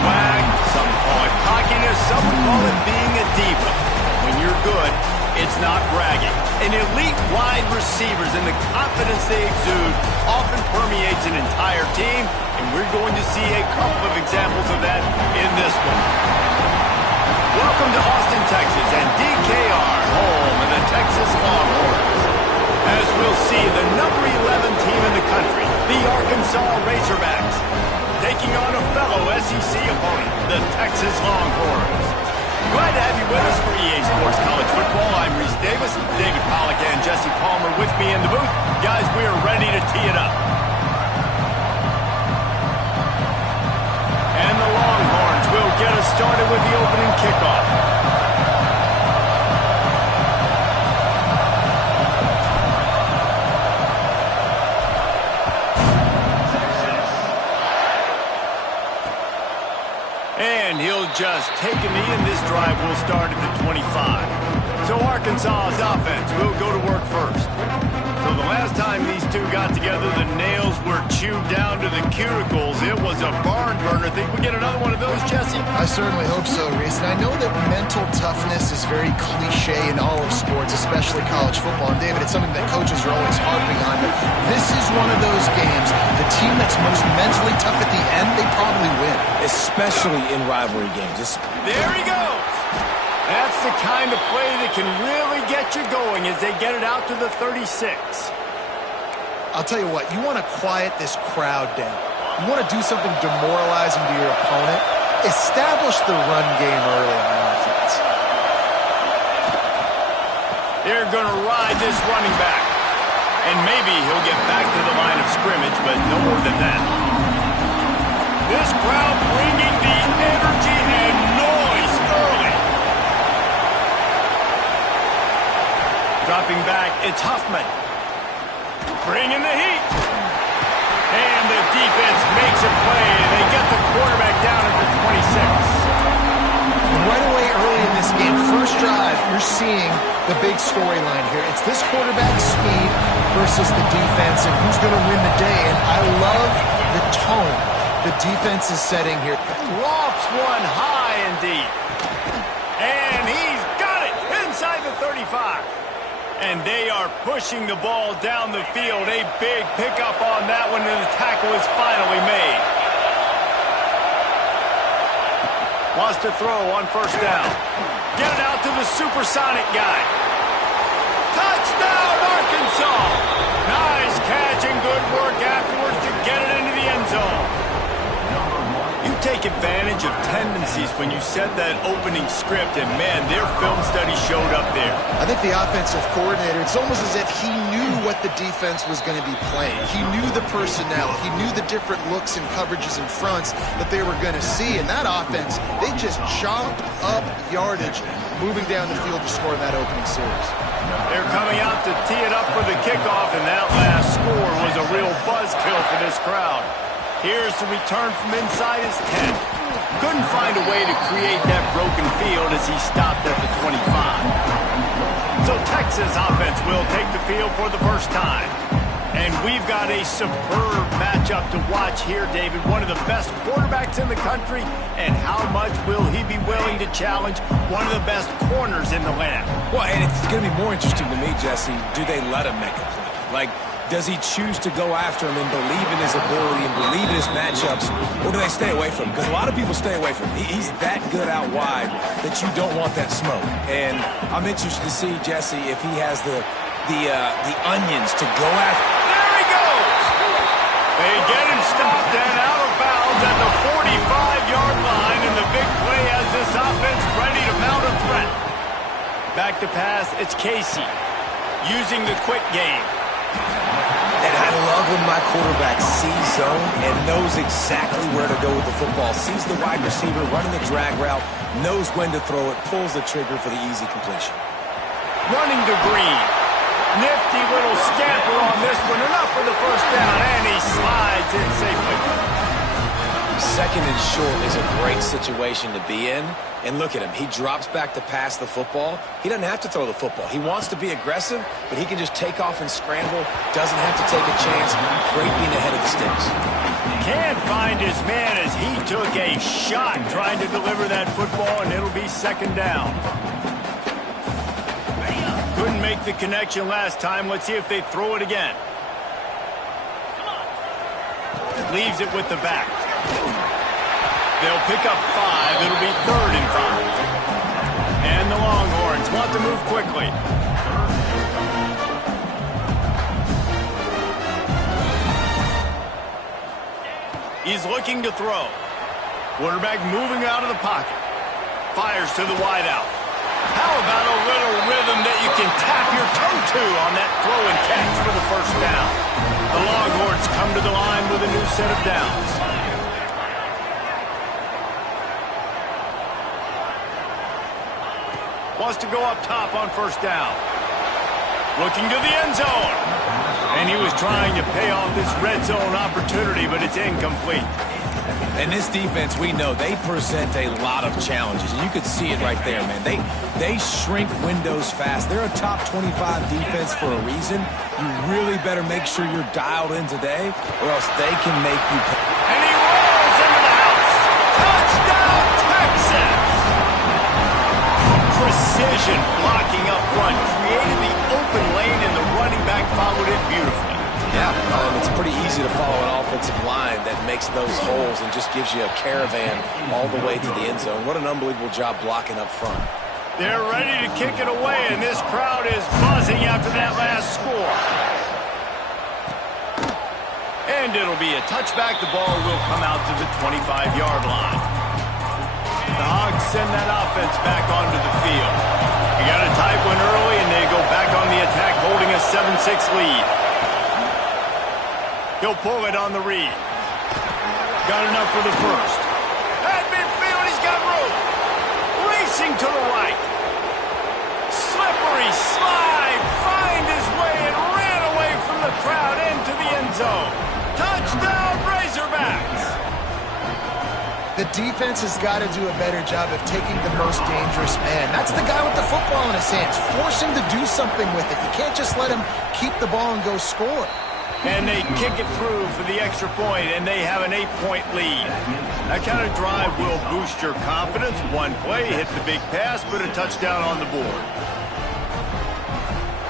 swag, some call it cockiness, some would call it being a diva. When you're good, it's not bragging. An elite wide receivers and the confidence they exude often permeates an entire team, and we're going to see a couple of examples of that in this one. Welcome to Austin, Texas, and DKR, home of the Texas Longhorns. As we'll see, the number 11 team in the country, the Arkansas Razorbacks, taking on a fellow SEC opponent, the Texas Longhorns. Glad to have you with us for EA Sports College Football. I'm Reese Davis, David Pollack and Jesse Palmer with me in the booth. Guys, we are ready to tee it up. And the Longhorns will get us started with the opening kickoff. And he'll just take a knee, and this drive will start at the 25. So Arkansas's offense will go to work first. So the last time these two got together, the nails were chewed down to the cuticles. It was a barn burner. Think we get another one of those, Jesse? I certainly hope so, Reese. And I know that mental toughness is very cliche in all of sports, especially college football. And David, it's something that coaches are always harping on. But this is one of those games, the team that's most mentally tough at the end, they probably win. Especially in rivalry games. There he goes. That's the kind of play that can really get you going as they get it out to the 36. I'll tell you what, you want to quiet this crowd down. You want to do something demoralizing to your opponent. Establish the run game early on offense. They're going to ride this running back. And maybe he'll get back to the line of scrimmage, but no more than that. This crowd bringing the energy and noise early. Dropping back, it's Huffman. Bringing the heat. And the defense makes a play, and they get the quarterback down at the 26. And right away early in this game, first drive, you're seeing the big storyline here. It's this quarterback's speed versus the defense, and who's going to win the day. And I love the tone the defense is setting here. Lofts one high and deep. And he's got it inside the 35. And they are pushing the ball down the field. A big pickup on that one, and the tackle is finally made. Wants to throw on first down. Get it out to the supersonic guy. Touchdown, Arkansas! Nice catch and good work afterwards to get it into the end zone. You take advantage of tendencies when you set that opening script, and man, their film study showed up there. I think the offensive coordinator, it's almost as if he knew what the defense was going to be playing. He knew the personnel. He knew the different looks and coverages and fronts that they were going to see. And that offense, they just chopped up yardage moving down the field to score in that opening series. They're coming out to tee it up for the kickoff, and that last score was a real buzzkill for this crowd. Here's the return from inside his 10. Couldn't find a way to create that broken field as he stopped at the 25. So Texas offense will take the field for the first time. And we've got a superb matchup to watch here, David. One of the best quarterbacks in the country. And how much will he be willing to challenge one of the best corners in the land? Well, and it's going to be more interesting to me, Jesse, do they let him make a play? Like, does he choose to go after him and believe in his ability and believe in his matchups, or do they stay away from him? Because a lot of people stay away from him. He's that good out wide that you don't want that smoke. And I'm interested to see, Jesse, if he has the onions to go after. There he goes! They get him stopped and out of bounds at the 45-yard line, and the big play has this offense ready to mount a threat. Back to pass, it's Casey using the quick game. And I love when my quarterback sees zone and knows exactly where to go with the football. Sees the wide receiver running the drag route, knows when to throw it, pulls the trigger for the easy completion. Running to Green. Nifty little scamper on this one. Enough for the first down, and he slides in safely. Second and short is a great situation to be in. And look at him. He drops back to pass the football. He doesn't have to throw the football. He wants to be aggressive, but he can just take off and scramble. Doesn't have to take a chance. Great being ahead of the sticks. Can't find his man as he took a shot trying to deliver that football, and it'll be second down. Couldn't make the connection last time. Let's see if they throw it again. Leaves it with the back. They'll pick up 5. It'll be 3rd and 5. And the Longhorns want to move quickly. He's looking to throw. Quarterback moving out of the pocket. Fires to the wideout. How about a little rhythm that you can tap your toe to on that throw and catch for the first down? The Longhorns come to the line with a new set of downs. Wants to go up top on first down. Looking to the end zone. And he was trying to pay off this red zone opportunity, but it's incomplete. And this defense, we know, they present a lot of challenges. And you could see it right there, man. They shrink windows fast. They're a top 25 defense for a reason. You really better make sure you're dialed in today, or else they can make you pay. And he rolls into the house. Touchdown, Texas! Precision blocking up front. Created the open lane, and the running back followed it beautifully. Yeah, it's pretty easy to follow an offensive line that makes those holes and just gives you a caravan all the way to the end zone. What an unbelievable job blocking up front. They're ready to kick it away, and this crowd is buzzing after that last score. And it'll be a touchback. The ball will come out to the 25-yard line. The Hogs send that offense back onto the field. You got a tight one early, and they go back on the attack, holding a 7-6 lead. He'll pull it on the read. Got enough for the first. At midfield, he's got room. Racing to the right. Slippery slide. Find his way and ran away from the crowd into the end zone. Touchdown, Razorbacks. The defense has got to do a better job of taking the most dangerous man. That's the guy with the football in his hands. Force him to do something with it. You can't just let him keep the ball and go score. And they kick it through for the extra point, and they have an 8-point lead. That kind of drive will boost your confidence. One play, hit the big pass, put a touchdown on the board.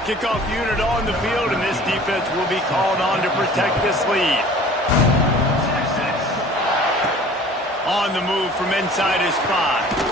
Kickoff unit on the field, and this defense will be called on to protect this lead. On the move from inside his 5.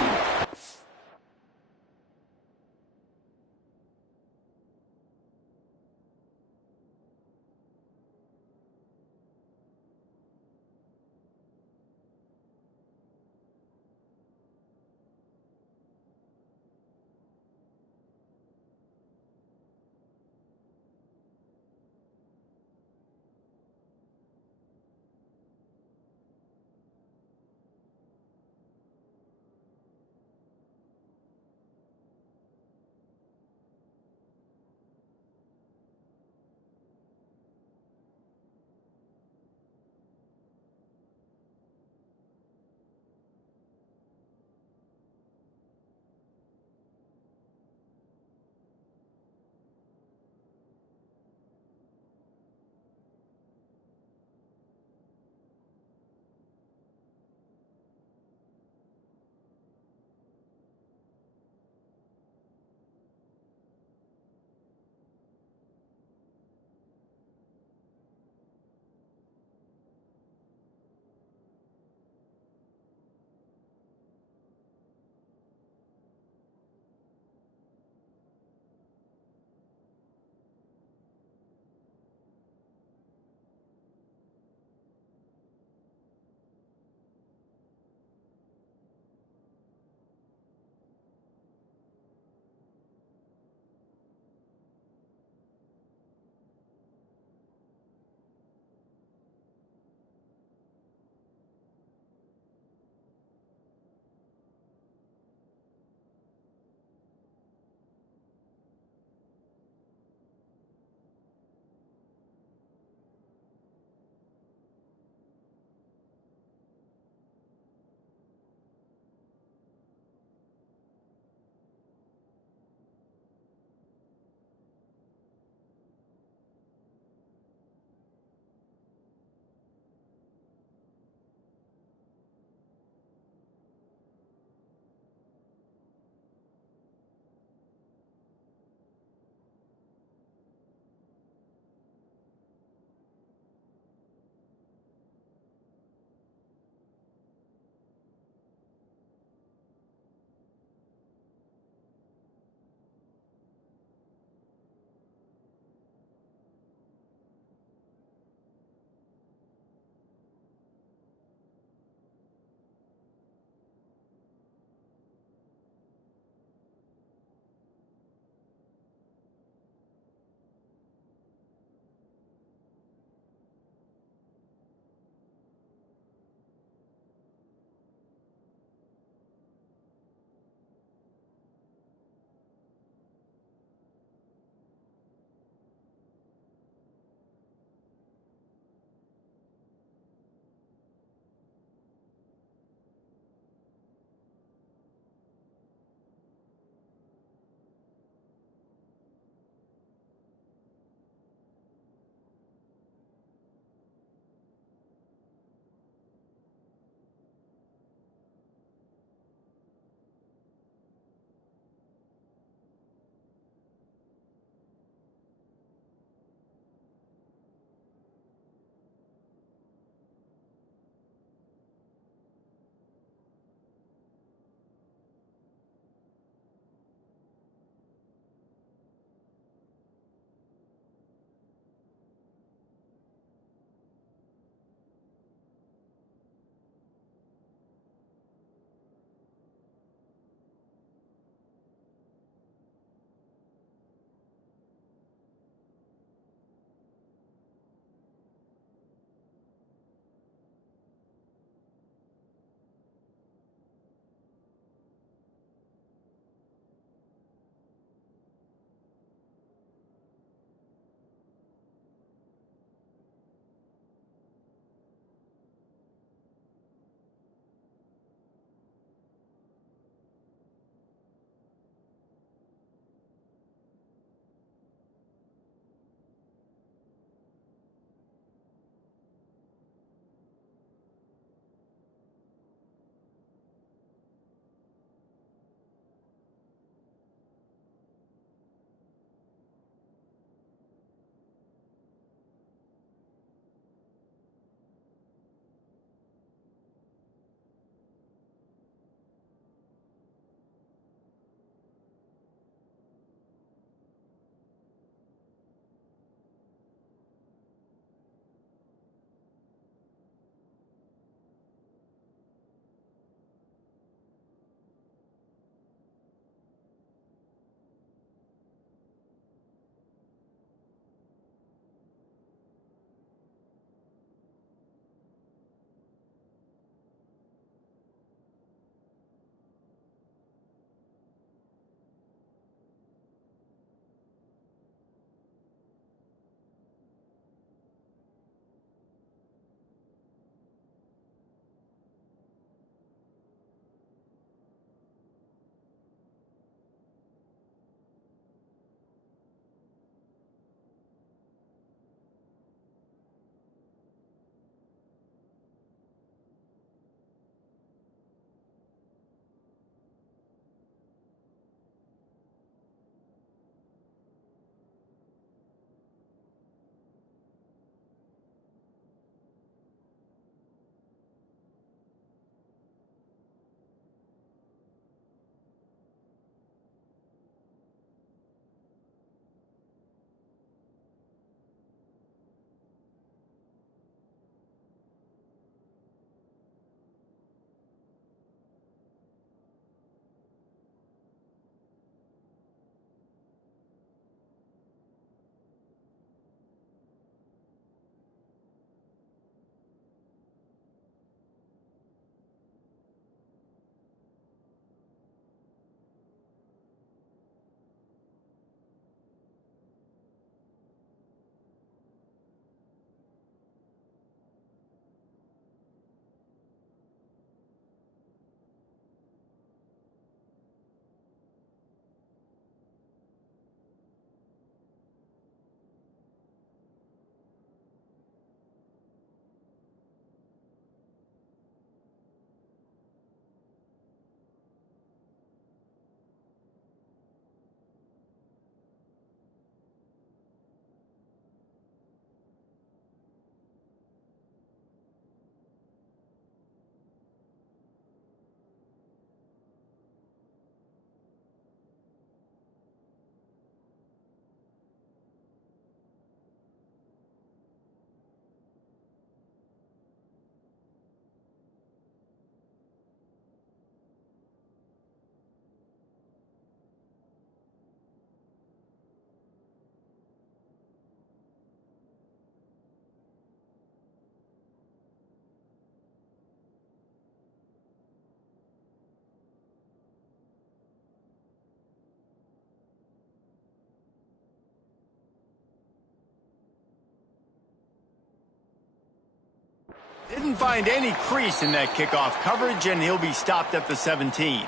find any crease in that kickoff coverage, and he'll be stopped at the 17.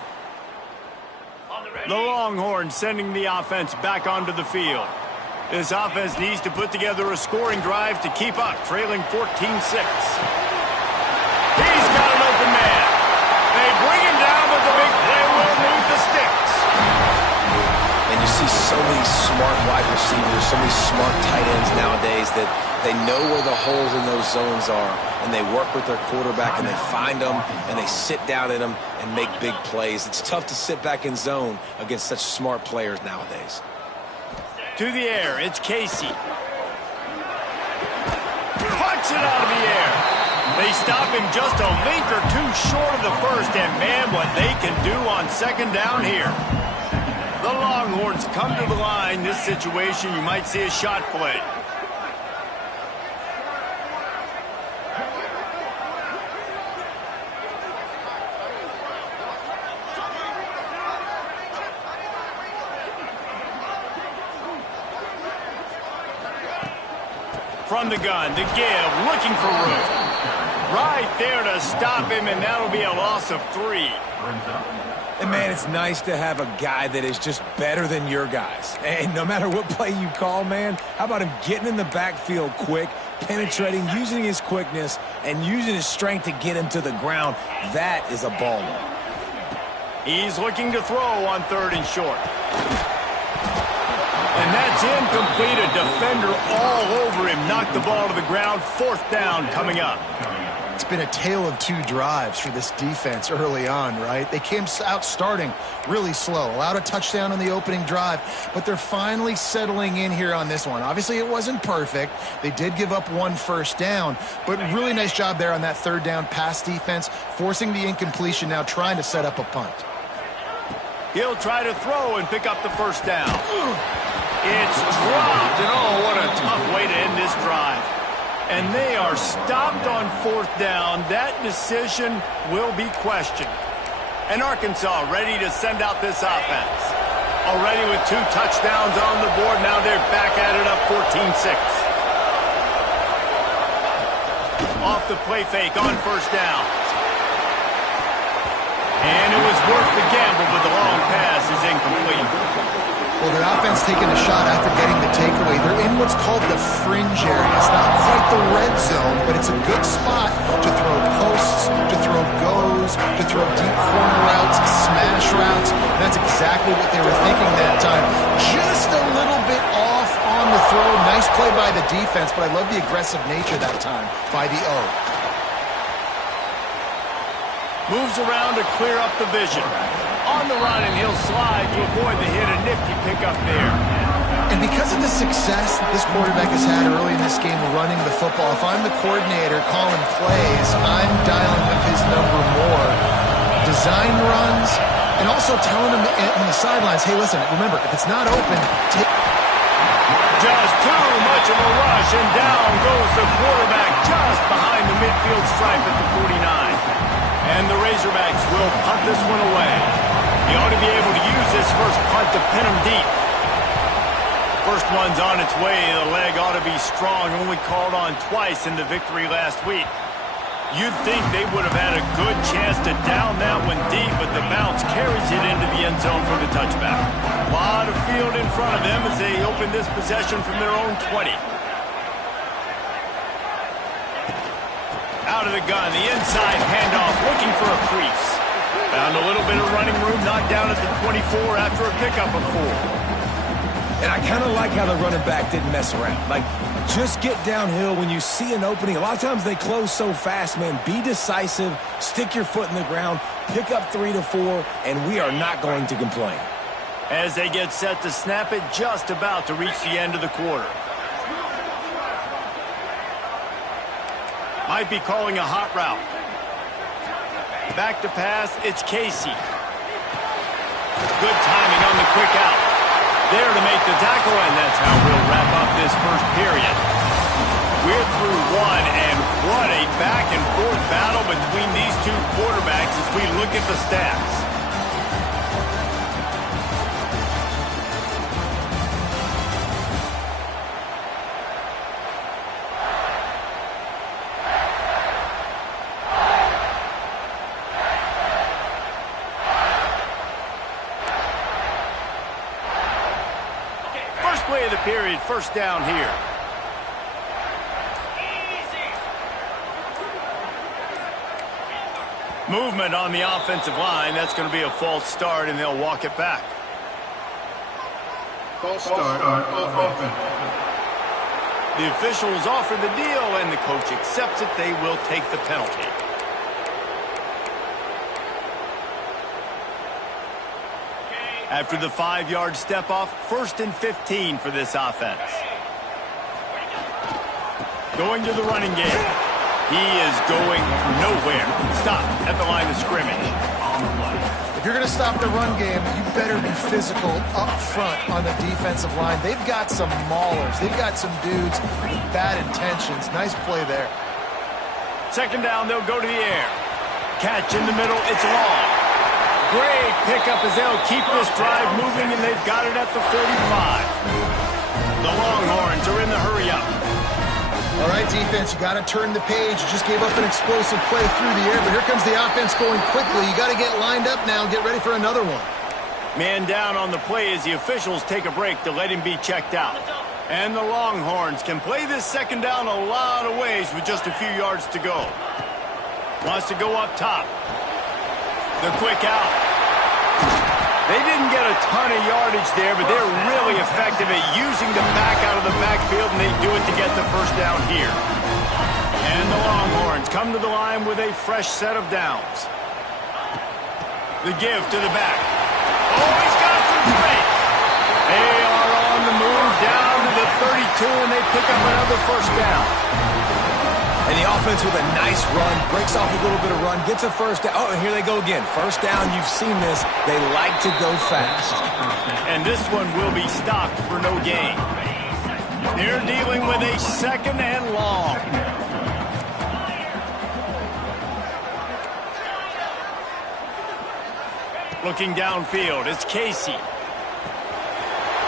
The Longhorns sending the offense back onto the field. This offense needs to put together a scoring drive to keep up, trailing 14-6. He's got an open man. They bring him down, but the big play will move the sticks. And you see so many smart wide receivers, so many smart tight ends nowadays that they know where the holes in those zones are, and they work with their quarterback, and they find them, and they sit down in them and make big plays. It's tough to sit back in zone against such smart players nowadays. To the air, it's Casey. Puts it out of the air. They stop him just a link or two short of the first, and man, what they can do on second down here. The Longhorns come to the line. This situation, you might see a shot play. From the gun, to give, looking for room. Right there to stop him, and that'll be a loss of 3. And, man, it's nice to have a guy that is just better than your guys. And no matter what play you call, man, how about him getting in the backfield quick, penetrating, using his quickness, and using his strength to get him to the ground. That is a baller. He's looking to throw on 3rd and short. And that's incomplete. A defender all over him. Knocked the ball to the ground. 4th down coming up. It's been a tale of 2 drives for this defense early on, right? They came out starting really slow, allowed a touchdown on the opening drive, but they're finally settling in here on this one. Obviously, it wasn't perfect. They did give up 1 first down, but really nice job there on that 3rd down pass defense, forcing the incompletion, now trying to set up a punt. He'll try to throw and pick up the 1st down. It's dropped, and oh, what a tough way to end this drive. And they are stopped on 4th down. That decision will be questioned. And Arkansas ready to send out this offense. Already with 2 touchdowns on the board, now they're back at it up 14-6. Off the play fake on 1st down. And it was worth the gamble, but the long pass is incomplete. Well, their offense taking a shot after getting the takeaway. They're in what's called the fringe area. It's not quite the red zone, but it's a good spot to throw posts, to throw goes, to throw deep corner routes, smash routes. That's exactly what they were thinking that time. Just a little bit off on the throw. Nice play by the defense, but I love the aggressive nature that time by the O. Moves around to clear up the vision. On the run, and he'll slide to avoid the hit. A nifty pickup there. And because of the success this quarterback has had early in this game running the football, if I'm the coordinator calling plays, I'm dialing up his number more. Design runs, and also telling him on the sidelines, hey, listen, remember, if it's not open, take... Just too much of a rush, and down goes the quarterback just behind the midfield stripe at the 49. And the Razorbacks will punt this one away. He ought to be able to use this first punt to pin him deep. First one's on its way. The leg ought to be strong. Only called on twice in the victory last week. You'd think they would have had a good chance to down that one deep, but the bounce carries it into the end zone for the touchback. A lot of field in front of them as they open this possession from their own 20. Out of the gun, the inside handoff, looking for a crease. Found a little bit of running room, knocked down at the 24 after a pickup of 4. And I kind of like how the running back didn't mess around. Like, just get downhill when you see an opening. A lot of times they close so fast, man. Be decisive, stick your foot in the ground, pick up 3 to 4, and we are not going to complain. As they get set to snap it, just about to reach the end of the quarter. Might be calling a hot route. Back to pass, it's Casey. Good timing on the quick out. There to make the tackle, and that's how we'll wrap up this first period. We're through 1, and what a back-and-forth battle between these 2 quarterbacks as we look at the stats. play of the period, first down here. Movement on the offensive line. That's going to be a false start, and they'll walk it back. False start on offense. The officials offer the deal, and the coach accepts it. They will take the penalty. After the 5-yard step-off, 1st and 15 for this offense. Going to the running game. He is going nowhere. Stop at the line of scrimmage. If you're going to stop the run game, you better be physical up front on the defensive line. They've got some maulers. They've got some dudes with bad intentions. Nice play there. Second down, they'll go to the air. Catch in the middle. It's long. Great pickup as they'll keep this drive moving, and they've got it at the 45. The Longhorns are in the hurry-up. All right, defense, you got to turn the page. You just gave up an explosive play through the air, but here comes the offense going quickly. You got to get lined up now and get ready for another one. Man down on the play as the officials take a break to let him be checked out. And the Longhorns can play this second down a lot of ways with just a few yards to go. Wants to go up top. The quick out. They didn't get a ton of yardage there, but they're really effective at using the back out of the backfield, and they do it to get the first down here. And the Longhorns come to the line with a fresh set of downs. The give to the back. Oh, he's got some space. They are on the move down to the 32, and they pick up another first down. And the offense with a nice run, breaks off a little bit of run, gets a first down. Oh, and here they go again. First down, you've seen this. They like to go fast. And this one will be stopped for no gain. They're dealing with a second and long. Looking downfield, it's Casey.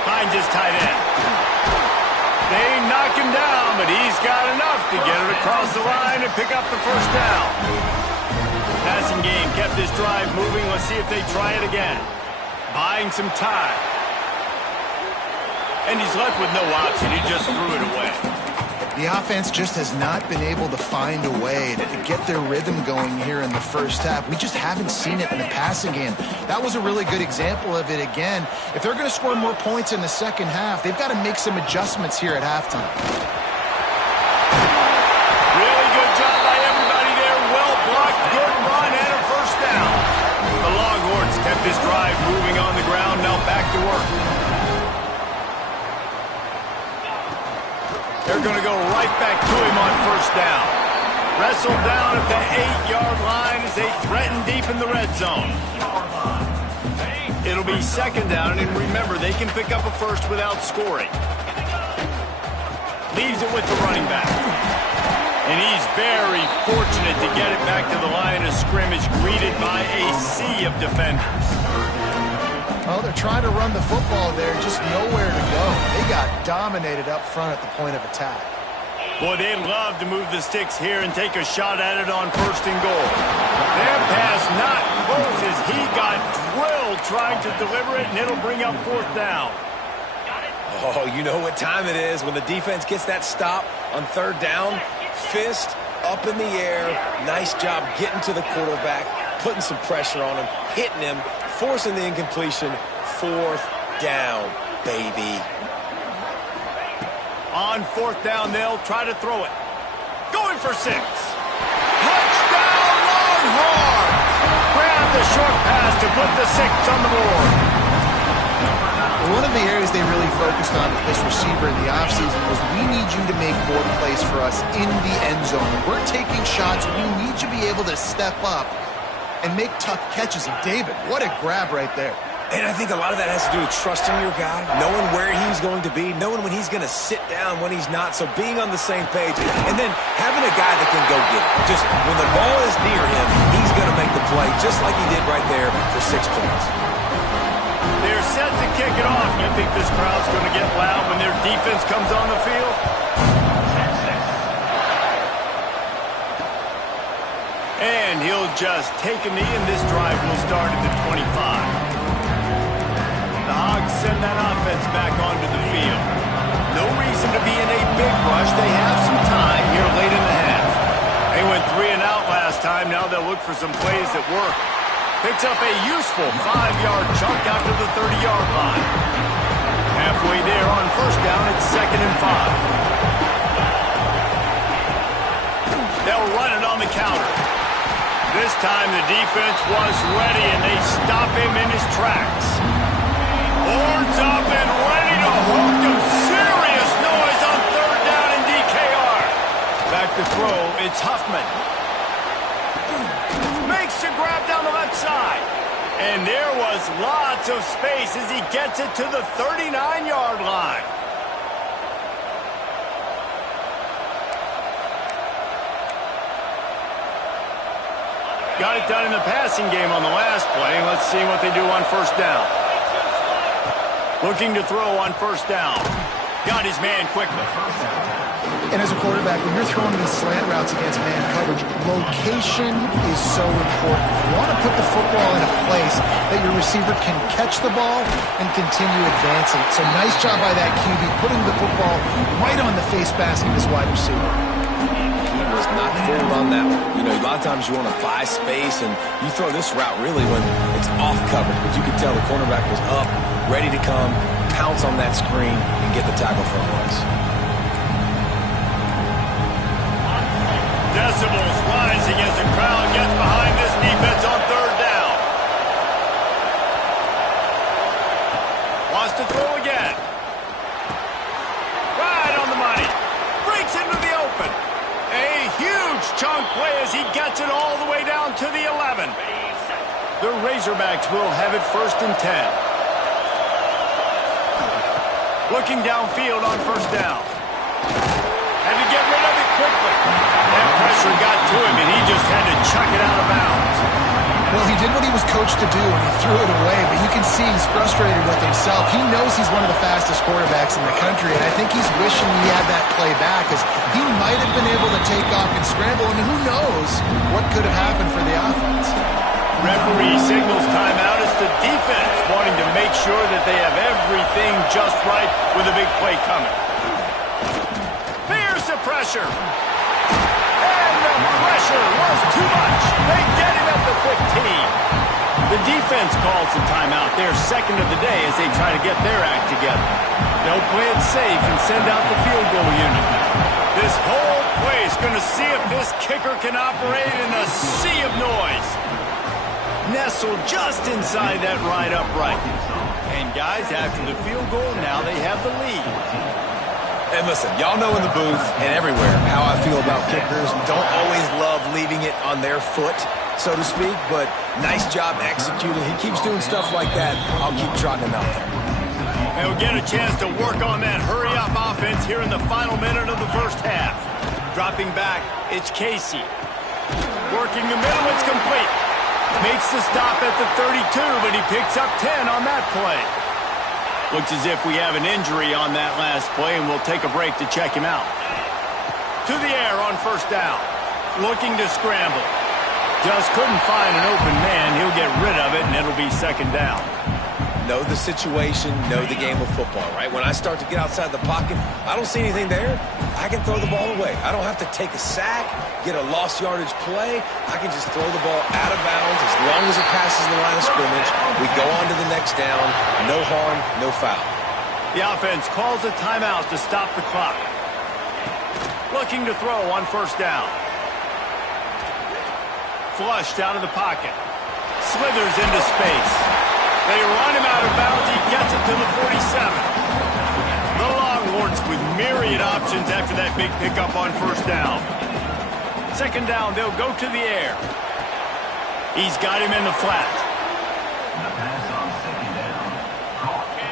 Finds his tight end. They knock him down, but he's got enough to get it across the line and pick up the first down. Passing game kept this drive moving. Let's see if they try it again. Buying some time. And he's left with no option. He just threw it away. The offense just has not been able to find a way to get their rhythm going here in the first half. We just haven't seen it in the passing game. That was a really good example of it again. If they're going to score more points in the second half, they've got to make some adjustments here at halftime. Really good job by everybody there. Well blocked, good run, and a first down. The Longhorns kept this drive moving on the ground. Now back to work. They're going to go right back to him on first down. Wrestled down at the 8-yard line as they threaten deep in the red zone. It'll be second down, and remember, they can pick up a first without scoring. Leaves it with the running back. And he's very fortunate to get it back to the line of scrimmage, greeted by a sea of defenders. Oh, they're trying to run the football there, just nowhere to go. They got dominated up front at the point of attack. Boy, they'd love to move the sticks here and take a shot at it on first and goal. Their pass not close as he got drilled trying to deliver it, and it'll bring up fourth down. Oh, you know what time it is when the defense gets that stop on third down. Fist up in the air. Nice job getting to the quarterback, putting some pressure on him, hitting him, forcing the incompletion. Fourth down, baby. On fourth down, they'll try to throw it. Going for 6. Touchdown, Longhorns! Grab the short pass to put the 6 on the board. One of the areas they really focused on with this receiver in the offseason was we need you to make more plays for us in the end zone. When we're taking shots, we need you to be able to step up and make tough catches. And David, what a grab right there. And I think a lot of that has to do with trusting your guy, knowing where he's going to be, knowing when he's going to sit down, when he's not. So being on the same page, and then having a guy that can go get it. Just when the ball is near him, he's going to make the play, just like he did right there for 6 points. They're set to kick it off. You think this crowd's going to get loud when their defense comes on the field? And he'll just take a knee, and this drive will start at the 25. The Hogs send that offense back onto the field. now they'll look for some plays that work. Picks up a useful 5-yard chunk out to the 30-yard line. Halfway there on first down, it's 2nd and 5. They'll run it on the counter. This time the defense was ready, and they stop him in his tracks. Horns up and ready to hook him. Serious noise on 3rd down in DKR. Back to throw, it's Huffman. Makes the grab down the left side. And there was lots of space as he gets it to the 39-yard line. Got it done in the passing game on the last play. Let's see what they do on first down. Looking to throw on first down. Got his man quickly. And as a quarterback, when you're throwing these slant routes against man coverage, location is so important. You want to put the football in a place that your receiver can catch the ball and continue advancing. So nice job by that QB, putting the football right on the face mask of his wide receiver. He was not fooled on that one. You know, a lot of times you want to buy space, and you throw this route really when it's off coverage. But you could tell the cornerback was up, ready to come, pounce on that screen, and get the tackle for once. Decibels rising as the crowd gets behind this defense on 3rd down. Wants to throw again. Right on the money. Breaks into the open. A huge chunk play as he gets it all the way down to the 11. The Razorbacks will have it 1st and 10. Looking downfield on first down. Had to get rid of it quickly. That pressure got to him, and he just had to chuck it out of bounds. Well, he did what he was coached to do, and he threw it away, but you can see he's frustrated with himself. He knows he's one of the fastest quarterbacks in the country, and I think he's wishing he had that play back, because he might have been able to take off and scramble, and who knows what could have happened for the offense. Referee signals timeout. It's the defense wanting to make sure that they have everything just right with a big play coming. Here's the pressure. And the pressure was too much. They get him at the 15. The defense calls the timeout. They're 2nd of the day as they try to get their act together. They'll play it safe and send out the field goal unit. This whole play is going to see if this kicker can operate in a sea of noise. Nestled just inside that right upright. And guys, after the field goal, now they have the lead. And listen, y'all know in the booth and everywhere how I feel about kickers. Don't always love leaving it on their foot, so to speak, but nice job executing. He keeps doing stuff like that. I'll keep trotting him out there. They'll get a chance to work on that hurry-up offense here in the final minute of the first half. Dropping back, it's Casey. Working the middle, it's complete. Makes the stop at the 32, but he picks up 10 on that play. Looks as if we have an injury on that last play, and we'll take a break to check him out. To the air on first down. Looking to scramble. Just couldn't find an open man. He'll get rid of it, and it'll be 2nd down. Know the situation, know the game of football, right? When I start to get outside the pocket, I don't see anything there. I can throw the ball away. I don't have to take a sack, get a lost yardage play. I can just throw the ball out of bounds as long as it passes the line of scrimmage. We go on to the next down. No harm, no foul. The offense calls a timeout to stop the clock. Looking to throw on first down. Flushed out of the pocket. Slithers into space. They run him out of bounds. He gets it to the 47. The Longhorns with myriad options after that big pickup on first down. 2nd down, they'll go to the air. He's got him in the flat.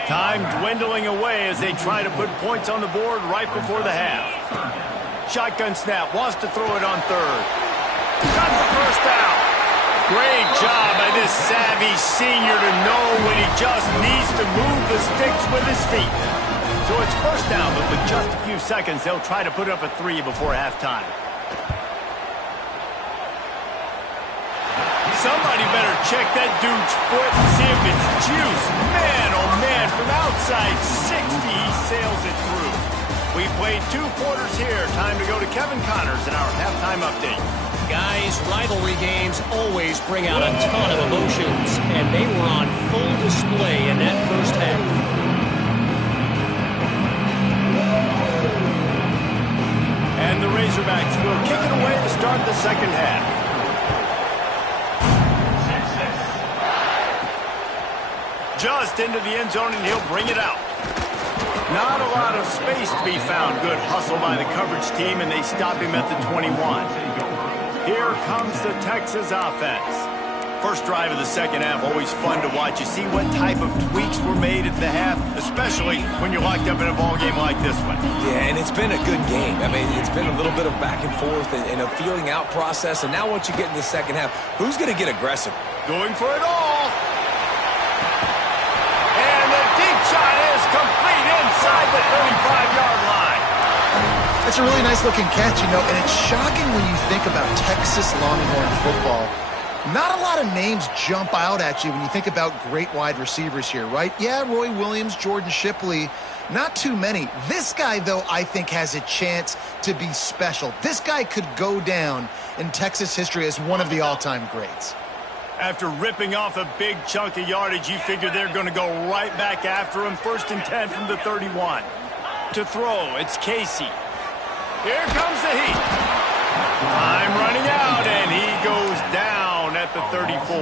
Time dwindling away as they try to put points on the board right before the half. Shotgun snap, wants to throw it on 3rd. Got the first down. Great job by this savvy senior to know when he just needs to move the sticks with his feet. So it's first down, but with just a few seconds, they'll try to put up a 3 before halftime. Somebody better check that dude's foot and see if it's juice. Man, oh man, from outside 60, he sails it through. We We played 2 quarters here. Time to go to Kevin Connors in our halftime update. Guys, rivalry games always bring out a ton of emotions, and they were on full display in that first half. And the Razorbacks will kick it away to start the second half. Just into the end zone, and he'll bring it out. Not a lot of space to be found. Good hustle by the coverage team, and they stop him at the 21. Here comes the Texas offense. First drive of the second half, always fun to watch. You see what type of tweaks were made at the half, especially when you're locked up in a ball game like this one. Yeah, and it's been a good game. I mean, it's been a little bit of back and forth and a feeling out process. And now once you get in the second half, who's going to get aggressive? Going for it all. And the deep shot is complete inside the 35-yard line. That's a really nice-looking catch, and it's shocking when you think about Texas Longhorn football. Not a lot of names jump out at you when you think about great wide receivers here, right? Yeah, Roy Williams, Jordan Shipley, not too many. This guy, though, I think has a chance to be special. This guy could go down in Texas history as one of the all-time greats. After ripping off a big chunk of yardage, you figure they're going to go right back after him. 1st and 10 from the 31. To throw, it's Casey. Here comes the heat. Time running out, and he goes down at the 34.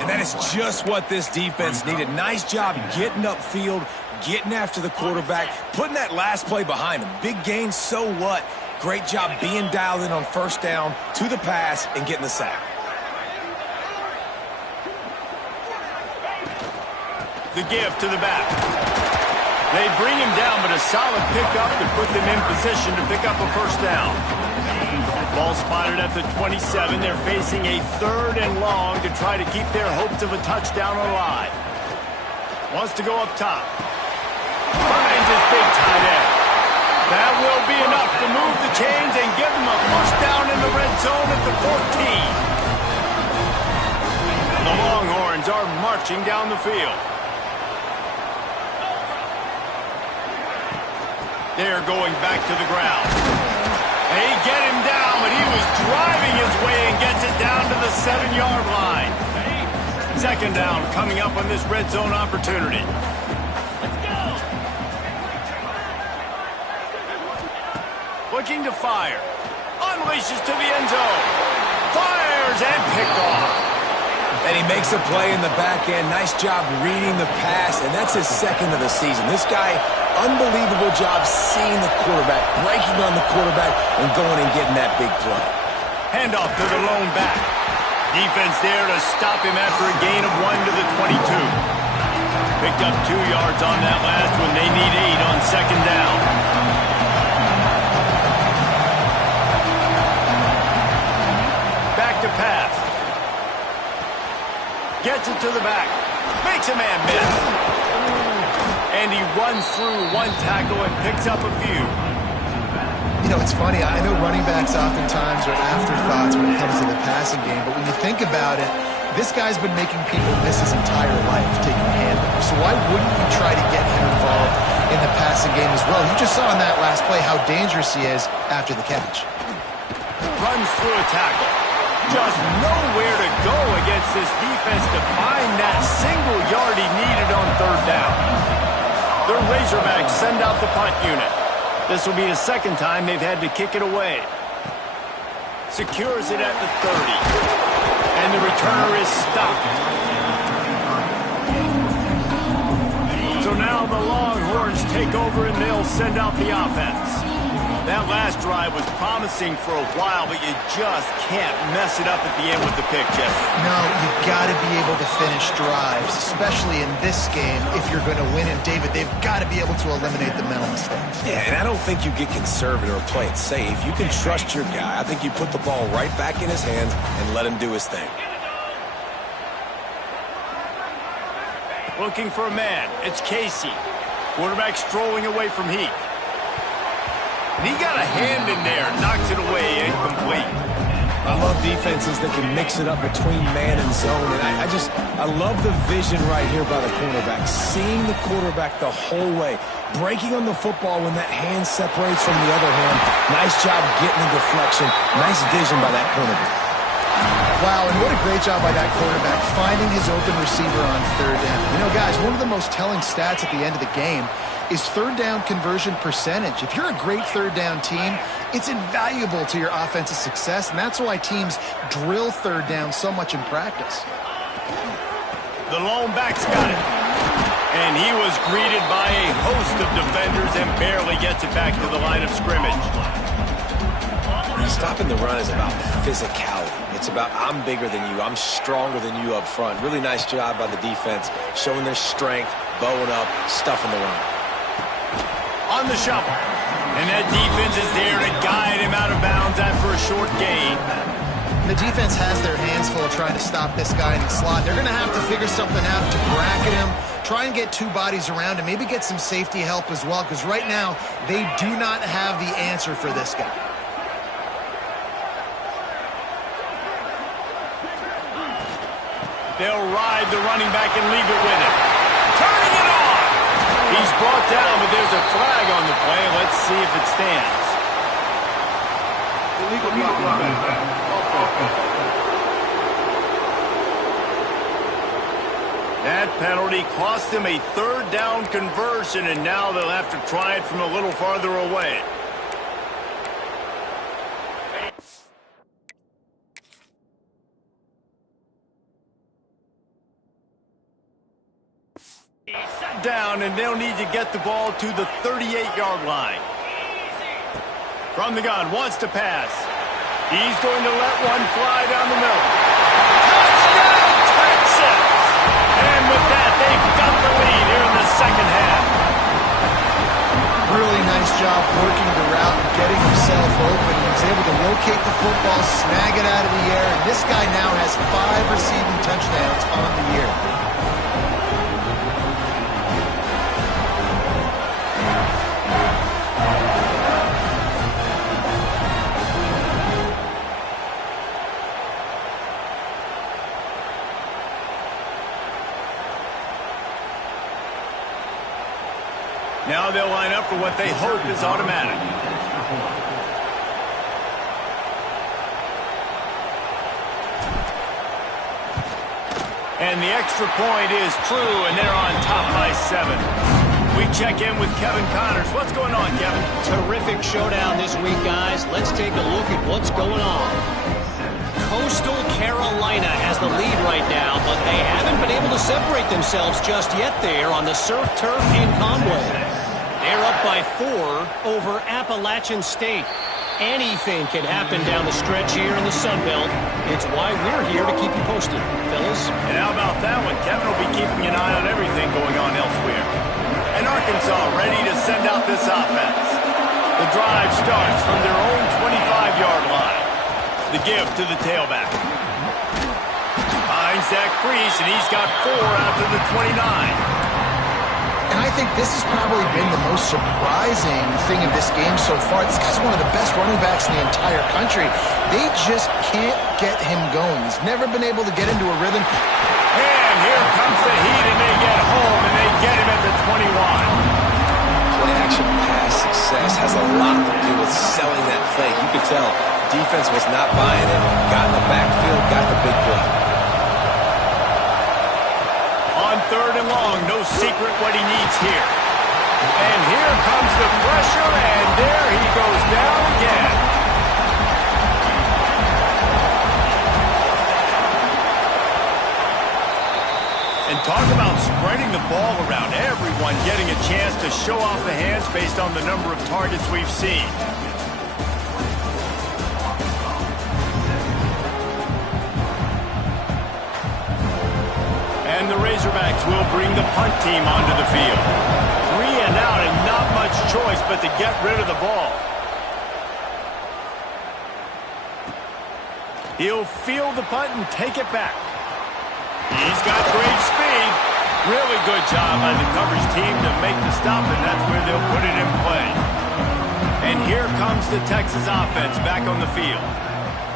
And that is just what this defense needed. Nice job getting upfield, getting after the quarterback, putting that last play behind him. Big gain, so what? Great job being dialed in on first down, to the pass, and getting the sack. The give to the back. They bring him down, but a solid pickup to put them in position to pick up a first down. Ball spotted at the 27. They're facing a 3rd and long to try to keep their hopes of a touchdown alive. Wants to go up top. Finds his big tight end. That will be enough to move the chains and give them a first down in the red zone at the 14. The Longhorns are marching down the field. They're going back to the ground. They get him down, but he was driving his way and gets it down to the 7-yard line. 2nd down coming up on this red zone opportunity. Let's go. Looking to fire. Unleashes to the end zone. Fires and picked off. And he makes a play in the back end. Nice job reading the pass, and that's his 2nd of the season. This guy, unbelievable job seeing the quarterback, breaking on the quarterback, and going and getting that big play. Handoff to the lone back. Defense there to stop him after a gain of 1 to the 22. Picked up 2 yards on that last one. They need 8 on 2nd down. Back to pass. Gets it to the back. Makes a man miss. And he runs through 1 tackle and picks up a few. It's funny. I know running backs oftentimes are afterthoughts when it comes to the passing game, but when you think about it, this guy's been making people miss his entire life taking handoffs. So why wouldn't you try to get him involved in the passing game as well? You just saw in that last play how dangerous he is after the catch. Runs through a tackle. Just nowhere to go against this defense to find that single yard he needed on 3rd down. The Razorbacks send out the punt unit. This will be the 2nd time they've had to kick it away. Secures it at the 30. And the returner is stopped. So now the Longhorns take over and they'll send out the offense. That last drive was promising for a while, but you just can't mess it up at the end with the pick, Jeff. No, you've got to be able to finish drives, especially in this game if you're going to win. And, David, they've got to be able to eliminate the mental mistakes. Yeah, and I don't think you get conservative or play it safe. You can trust your guy. I think you put the ball right back in his hands and let him do his thing. Looking for a man. It's Casey. Quarterback strolling away from Heat. And he got a hand in there, knocks it away, incomplete. I love defenses that can mix it up between man and zone. And I love the vision right here by the cornerback. Seeing the quarterback the whole way. Breaking on the football when that hand separates from the other hand. Nice job getting the deflection. Nice vision by that cornerback. Wow, and what a great job by that quarterback finding his open receiver on third down. You know, guys, one of the most telling stats at the end of the game is third down conversion percentage. If you're a great third down team, it's invaluable to your offensive success, and that's why teams drill third down so much in practice. The lone back's got it. And he was greeted by a host of defenders and barely gets it back to the line of scrimmage. Stopping the run is about physicality. It's about I'm bigger than you, I'm stronger than you up front. Really nice job by the defense, showing their strength, bowing up, stuffing the run. On the shovel. And that defense is there to guide him out of bounds after a short gain. The defense has their hands full trying to stop this guy in the slot. They're going to have to figure something out to bracket him, try and get two bodies around him, maybe get some safety help as well, because right now they do not have the answer for this guy. They'll ride the running back and leave it with him. Turning it on! He's brought down, but there's a flag on the play. Let's see if it stands. Illegal block. That penalty cost him a third down conversion, and now they'll have to try it from a little farther away. Down, and they'll need to get the ball to the 38-yard line. From the gun, wants to pass. He's going to let one fly down the middle. Touchdown, Texas! And with that, they've got the lead here in the second half. Really nice job working the route and getting himself open. He was able to locate the football, snag it out of the air, and this guy now has 5 receiving touchdowns on the year. Now they'll line up for what they hope is automatic. And the extra point is true, and they're on top by 7. We check in with Kevin Connors. What's going on, Kevin? Terrific showdown this week, guys. Let's take a look at what's going on. Coastal Carolina has the lead right now, but they haven't been able to separate themselves just yet there on the surf turf in Conway. They're up by 4 over Appalachian State. Anything can happen down the stretch here in the Sun Belt. It's why we're here to keep you posted, fellas. And how about that one? Kevin will be keeping an eye on everything going on elsewhere. And Arkansas ready to send out this offense. The drive starts from their own 25-yard line. The give to the tailback. Finds that crease, and he's got 4 out to the 29. And I think this has probably been the most surprising thing of this game so far. This guy's one of the best running backs in the entire country. They just can't get him going. He's never been able to get into a rhythm. And here comes the heat, and they get home, and they get him at the 21. Play-action pass success has a lot to do with selling that fake. You could tell defense was not buying it. Got in the backfield, got the big play. On 3rd and long, no secret what he needs here. And here comes the pressure, and there he goes down again. And talk about spreading the ball around. Everyone getting a chance to show off the hands based on the number of targets we've seen. And the Razorbacks will bring the punt team onto the field. 3 and out, and not much choice but to get rid of the ball. He'll field the punt and take it back. He's got great speed. Really good job by the coverage team to make the stop, and that's where they'll put it in play. And here comes the Texas offense back on the field.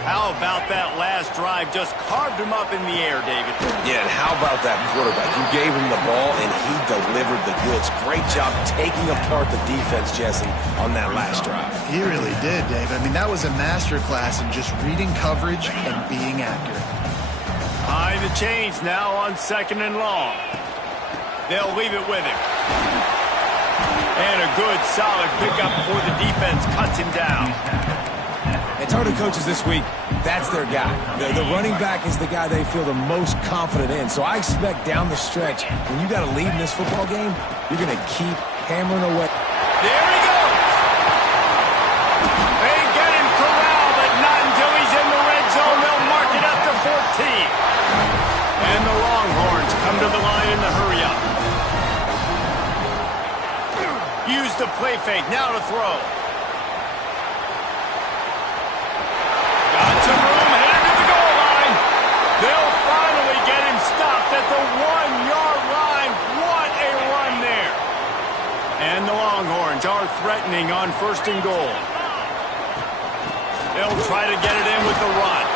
How about that last drive? Just carved him up in the air, David. Yeah, and how about that quarterback? You gave him the ball, and he delivered the goods. Great job taking apart the defense, Jesse, on that last drive. He really did, Dave. I mean, that was a masterclass in just reading coverage and being accurate. Behind the chains now on 2nd and long. They'll leave it with him. And a good, solid pickup before the defense cuts him down. And target coaches this week, that's their guy. The running back is the guy they feel the most confident in. So I expect down the stretch, when you got a lead in this football game, you're going to keep hammering away. There he goes. They get him corralled, but not until he's in the red zone. They'll mark it up to 14. And the Longhorns come to the line in the hurry-up. Use the play fake, now to throw. Got some room, headed to the goal line. They'll finally get him stopped at the 1-yard line. What a run there. And the Longhorns are threatening on 1st and goal. They'll try to get it in with the run.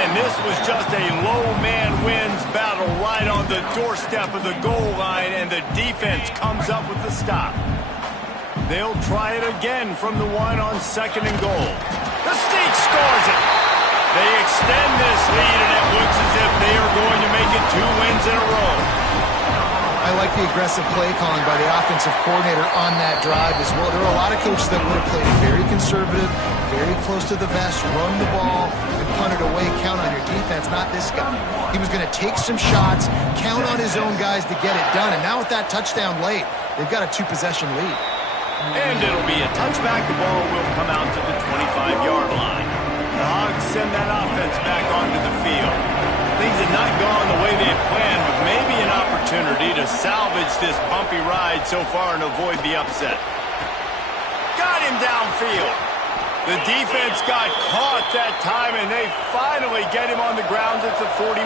And this was just a low man wins battle right on the doorstep of the goal line, and the defense comes up with the stop. They'll try it again from the 1 on 2nd and goal. The Sneak scores it. They extend this lead, and it looks as if they are going to make it 2 wins in a row. I like the aggressive play calling by the offensive coordinator on that drive as well. There are a lot of coaches that would have played very conservative, very close to the vest, run the ball, and punt it away, count on your defense. Not this guy. He was going to take some shots, count on his own guys to get it done. And now with that touchdown late, they've got a 2-possession lead. And it'll be a touchback. The ball will come out to the 25-yard line. The Hogs send that offense back onto the field. Things have not gone the way they had planned, but maybe an opportunity to salvage this bumpy ride so far and avoid the upset. Got him downfield. The defense got caught that time, and they finally get him on the ground at the 41.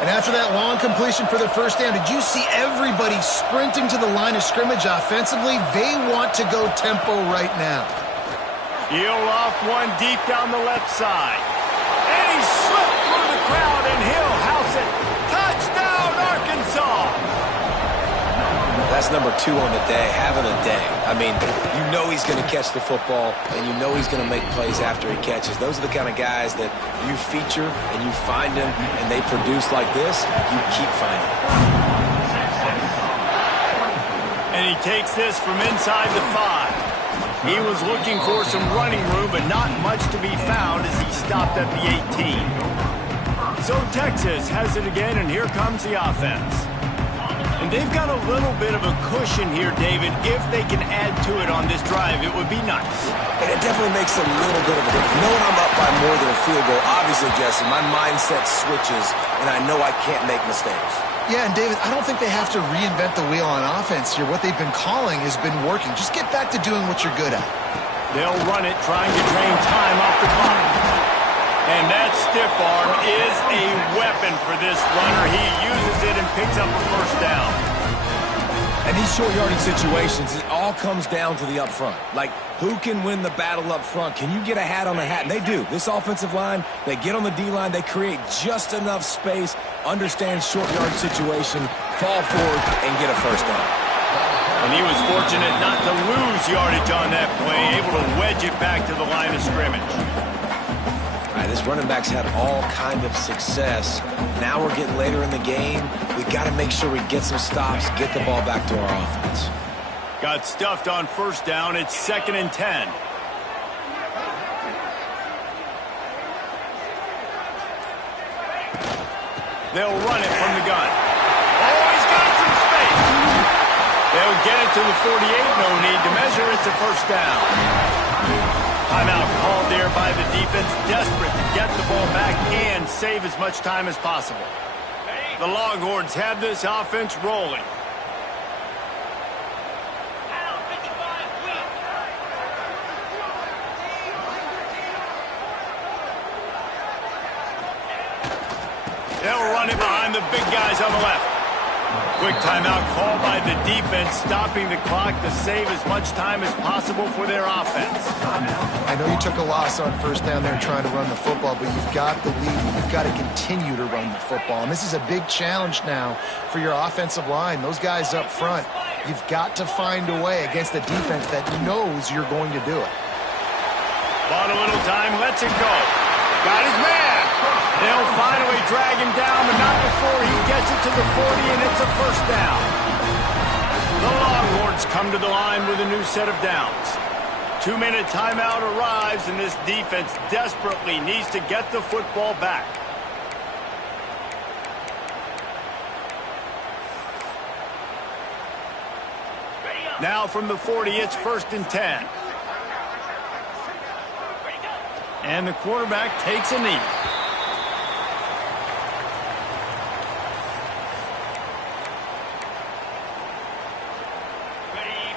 And after that long completion for the first down, did you see everybody sprinting to the line of scrimmage offensively? They want to go tempo right now. He'll off one deep down the left side. And he slipped through the crowd, and he'll house it. Touchdown, Arkansas! That's number 2 on the day, having a day. I mean, you know he's going to catch the football, and you know he's going to make plays after he catches. Those are the kind of guys that you feature, and you find them, and they produce like this, you keep finding them. And he takes this from inside the 5. He was looking for some running room, but not much to be found as he stopped at the 18. So Texas has it again, and here comes the offense. And they've got a little bit of a cushion here, David. If they can add to it on this drive, it would be nice. And it definitely makes a little bit of a difference. Knowing I'm up by more than a field goal, obviously, Jesse, my mindset switches, and I know I can't make mistakes. Yeah, and David, I don't think they have to reinvent the wheel on offense here. What they've been calling has been working. Just get back to doing what you're good at. They'll run it, trying to drain time off the clock. And that stiff arm is a weapon for this runner. He uses it and picks up a first down. And these short yardage situations, it all comes down to the up front. Like, who can win the battle up front? Can you get a hat on the hat? And they do. This offensive line, they get on the D-line, they create just enough space, understand short yardage situation, fall forward, and get a first down. And he was fortunate not to lose yardage on that play, able to wedge it back to the line of scrimmage. All right, this running back's had all kind of success. Now we're getting later in the game. We got to make sure we get some stops, get the ball back to our offense. Got stuffed on first down. It's 2nd and 10. They'll run it from the gun. Oh, he's got some space. They'll get it to the 48. No need to measure. It's a first down. Timeout called there by the defense, desperate to get the ball back and save as much time as possible. The Longhorns have this offense rolling. They'll run it behind the big guys on the left. Quick timeout called by the defense, stopping the clock to save as much time as possible for their offense. I know you took a loss on first down there trying to run the football, but you've got the lead. You've got to continue to run the football. And this is a big challenge now for your offensive line. Those guys up front, you've got to find a way against a defense that knows you're going to do it. Bought a little time, lets it go. Got his man. They'll finally drag him down, but not before he gets it to the 40, and it's a first down. The Longhorns come to the line with a new set of downs. 2-minute timeout arrives, and this defense desperately needs to get the football back. Now from the 40, it's 1st and 10. And the quarterback takes a knee.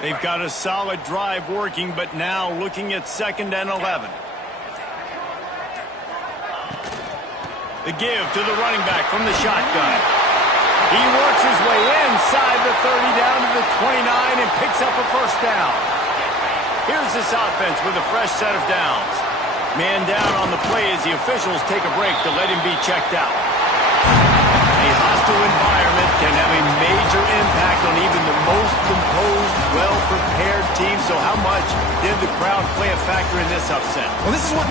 They've got a solid drive working, but now looking at 2nd and 11. The give to the running back from the shotgun. He works his way inside the 30 down to the 29 and picks up a first down. Here's this offense with a fresh set of downs. Man down on the play as the officials take a break to let him be checked out. A hostile environment can have a major impact on even the most composed, well-prepared team. So how much did the crowd play a factor in this upset? Well, this is what